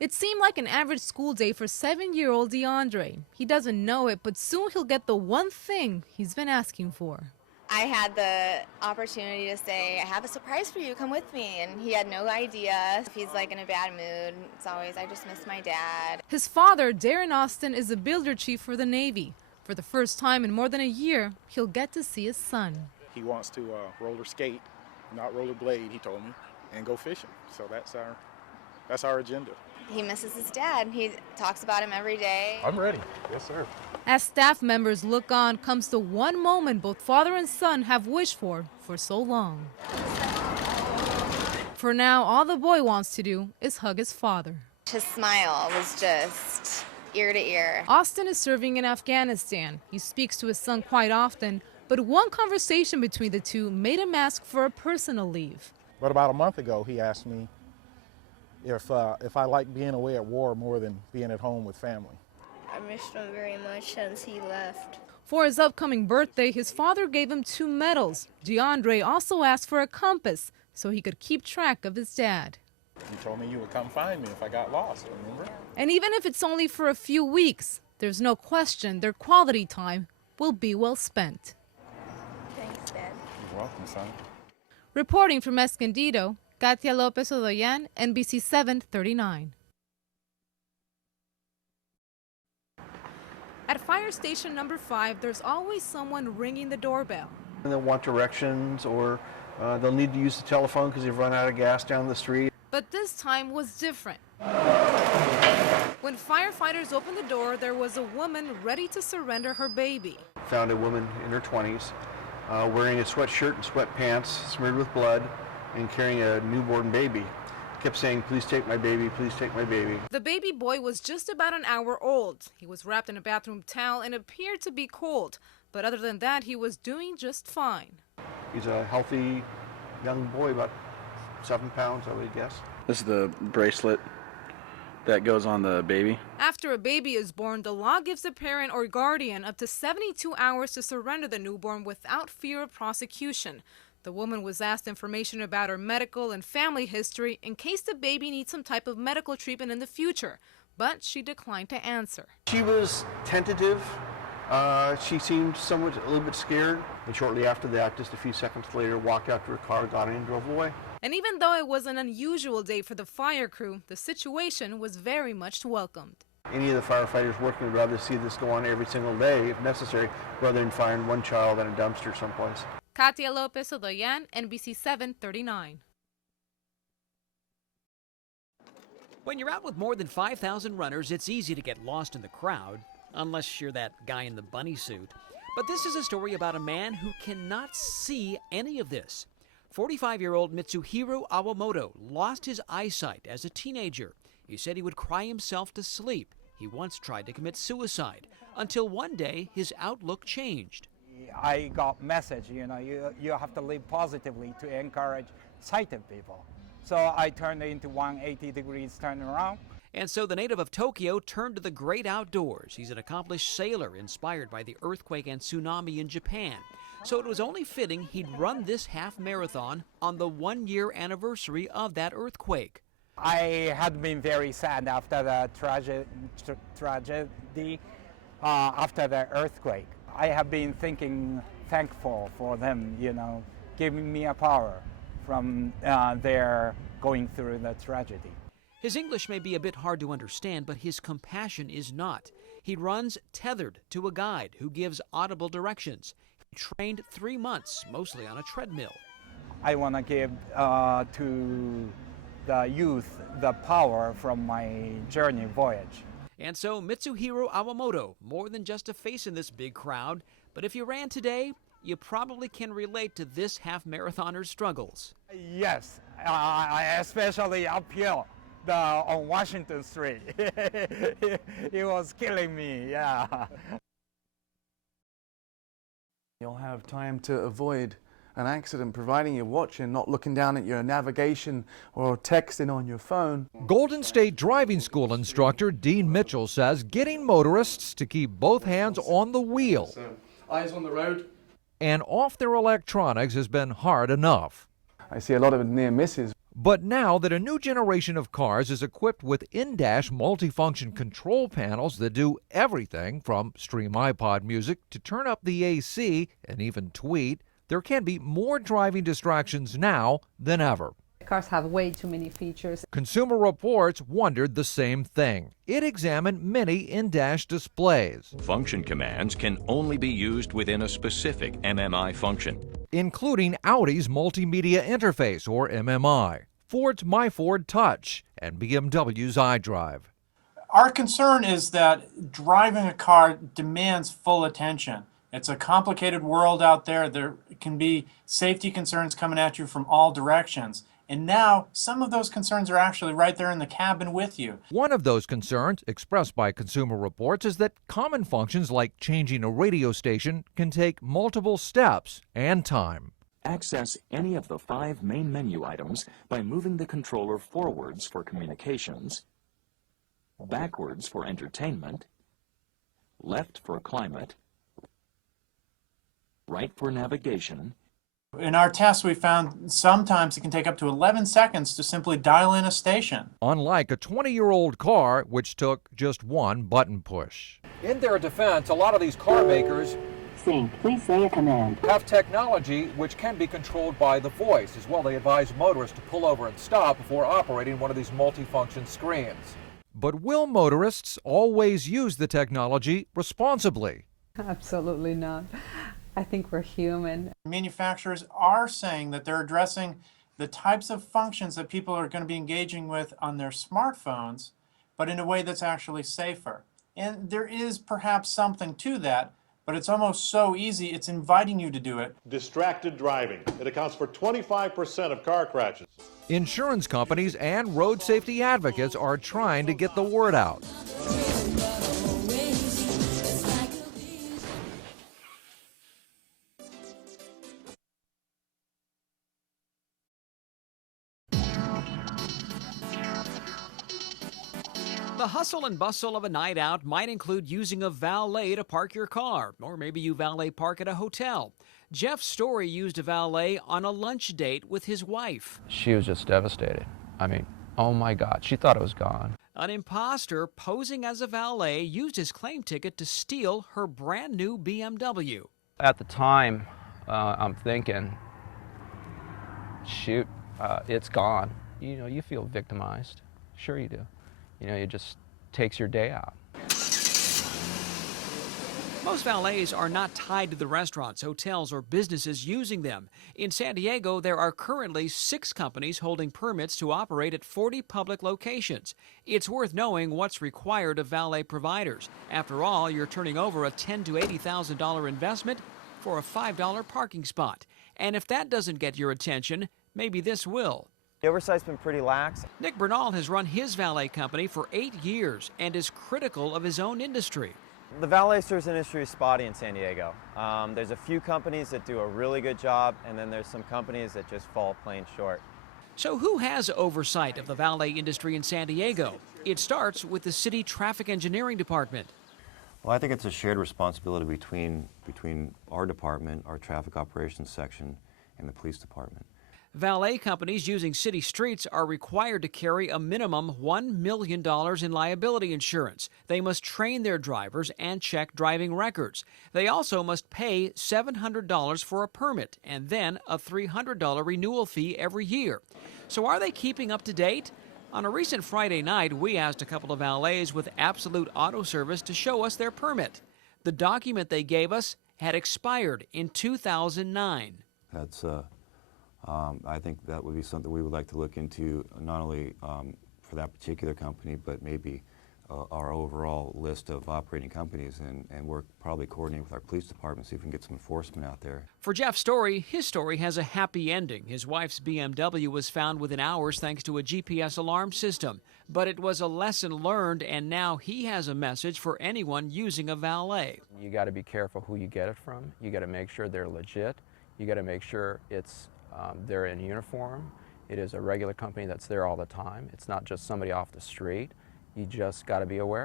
It seemed like an average school day for 7-year-old DeAndre. He doesn't know it, but soon he'll get the one thing he's been asking for. I had the opportunity to say, I have a surprise for you, come with me. And he had no idea. If he's like in a bad mood, it's always, I just miss my dad. His father, Darren Austin, is a builder chief for the Navy. For the first time in more than a year, he'll get to see his son. He wants to roller skate, not roller blade, he told me, and go fishing. So that's our agenda. He misses his dad. He talks about him every day. I'm ready. Yes, sir. As staff members look on, comes the one moment both father and son have wished for so long. For now, all the boy wants to do is hug his father. His smile was just ear to ear. Austin is serving in Afghanistan. He speaks to his son quite often, but one conversation between the two made him ask for a personal leave. But about a month ago, he asked me if I like being away at war more than being at home with family. I missed him very much since he left. For his upcoming birthday, his father gave him 2 medals. DeAndre also asked for a compass so he could keep track of his dad. You told me you would come find me if I got lost, remember? And even if it's only for a few weeks, there's no question their quality time will be well spent. Thanks, Dad. You're welcome, son. Reporting from Escondido, Katia Lopez Odoyan, NBC 739. At fire station number 5, there's always someone ringing the doorbell. And they'll want directions, or they'll need to use the telephone because they've run out of gas down the street. But this time was different. When firefighters opened the door, there was a woman ready to surrender her baby. Found a woman in her 20s wearing a sweatshirt and sweatpants smeared with blood and carrying a newborn baby. Kept saying, "Please take my baby, please take my baby." The baby boy was just about an hour old. He was wrapped in a bathroom towel and appeared to be cold. But other than that, he was doing just fine. He's a healthy young boy, about 7 pounds, I would guess. This is the bracelet that goes on the baby. After a baby is born, the law gives the parent or guardian up to 72 hours to surrender the newborn without fear of prosecution. The woman was asked information about her medical and family history in case the baby needs some type of medical treatment in the future, but she declined to answer. She was tentative. She seemed a little bit scared. And shortly after that, just a few seconds later, walked out to her car, got in, and drove away. And even though it was an unusual day for the fire crew, the situation was very much welcomed. Any of the firefighters working would rather see this go on every single day, if necessary, rather than find one child in a dumpster someplace. Katia Lopez Odoyan, NBC 739. When you're out with more than 5,000 runners, it's easy to get lost in the crowd, unless you're that guy in the bunny suit. But this is a story about a man who cannot see any of this. 45-year-old Mitsuhiro Awamoto lost his eyesight as a teenager. He said he would cry himself to sleep. He once tried to commit suicide, until one day his outlook changed. I got message, you have to live positively to encourage sighted people. So I turned into 180 degrees turn around. And so the native of Tokyo turned to the great outdoors. He's an accomplished sailor inspired by the earthquake and tsunami in Japan. So it was only fitting he'd run this half marathon on the 1-year anniversary of that earthquake. I had been very sad after the tragedy after the earthquake. I have been thankful for them, giving me a power from their going through the tragedy. His English may be a bit hard to understand, but his compassion is not. He runs tethered to a guide who gives audible directions. He trained 3 months, mostly on a treadmill. I want to give to the youth the power from my journey voyage. And so Mitsuhiro Awamoto, more than just a face in this big crowd, but if you ran today, you probably can relate to this half-marathoner's struggles. Yes, especially uphill on Washington Street. It was killing me, yeah. You'll have time to avoid an accident providing you're watching, not looking down at your navigation or texting on your phone. Golden State driving school instructor Dean Mitchell says getting motorists to keep both hands on the wheel Eyes on the road. and off their electronics has been hard enough. I see a lot of near misses. But now that a new generation of cars is equipped with in-dash multifunction control panels that do everything from stream iPod music to turn up the AC and even tweet, there can be more driving distractions now than ever. Cars have way too many features. Consumer Reports wondered the same thing. It examined many in-dash displays. Function commands can only be used within a specific MMI function, including Audi's Multimedia Interface, or MMI, Ford's MyFord Touch, and BMW's iDrive. Our concern is that driving a car demands full attention. It's a complicated world out there. There can be safety concerns coming at you from all directions. And now, some of those concerns are actually right there in the cabin with you. One of those concerns, expressed by Consumer Reports, is that common functions like changing a radio station can take multiple steps and time. Access any of the 5 main menu items by moving the controller forwards for communications, backwards for entertainment, left for climate, right for navigation. In our tests, we found sometimes it can take up to 11 seconds to simply dial in a station. Unlike a 20-year-old car, which took just one button push. In their defense, a lot of these car makers please say a command. have technology which can be controlled by the voice. As well, they advise motorists to pull over and stop before operating one of these multifunction screens. But will motorists always use the technology responsibly? Absolutely not. I think we're human. Manufacturers are saying that they're addressing the types of functions that people are going to be engaging with on their smartphones, but in a way that's actually safer. And there is perhaps something to that, but it's almost so easy, it's inviting you to do it. Distracted driving. It accounts for 25% of car crashes. Insurance companies and road safety advocates are trying to get the word out. The hustle and bustle of a night out might include using a valet to park your car, or maybe you valet park at a hotel. Jeff Story used a valet on a lunch date with his wife. She was just devastated. I mean, oh my God, she thought it was gone. An imposter posing as a valet used his claim ticket to steal her brand new BMW. At the time, I'm thinking, shoot, it's gone. You know, you feel victimized. Sure you do. You know, it just takes your day out. Most valets are not tied to the restaurants, hotels, or businesses using them. In San Diego, there are currently 6 companies holding permits to operate at 40 public locations. It's worth knowing what's required of valet providers. After all, you're turning over a $10,000 to $80,000 investment for a $5 parking spot. And if that doesn't get your attention, maybe this will. The oversight's been pretty lax. Nick Bernal has run his valet company for 8 years and is critical of his own industry. The valet service industry is spotty in San Diego. There's a few companies that do a really good job, and then there's some companies that just fall plain short. So who has oversight of the valet industry in San Diego? It starts with the City Traffic Engineering Department. Well, I think it's a shared responsibility between our department, our traffic operations section, and the police department. Valet companies using city streets are required to carry a minimum $1 million in liability insurance. They must train their drivers and check driving records. They also must pay $700 for a permit and then a $300 renewal fee every year. So are they keeping up to date? On a recent Friday night, we asked a couple of valets with Absolute Auto Service to show us their permit. The document they gave us had expired in 2009. I think that would be something we would like to look into, not only for that particular company, but maybe our overall list of operating companies, and work probably coordinate with our police department, see if we can get some enforcement out there. For Jeff Story, his story has a happy ending. His wife's BMW was found within hours thanks to a GPS alarm system. But it was a lesson learned, and now he has a message for anyone using a valet. You got to be careful who you get it from. You got to make sure they're legit. You got to make sure they're in uniform. It is a regular company that's there all the time. It's not just somebody off the street. You just got to be aware.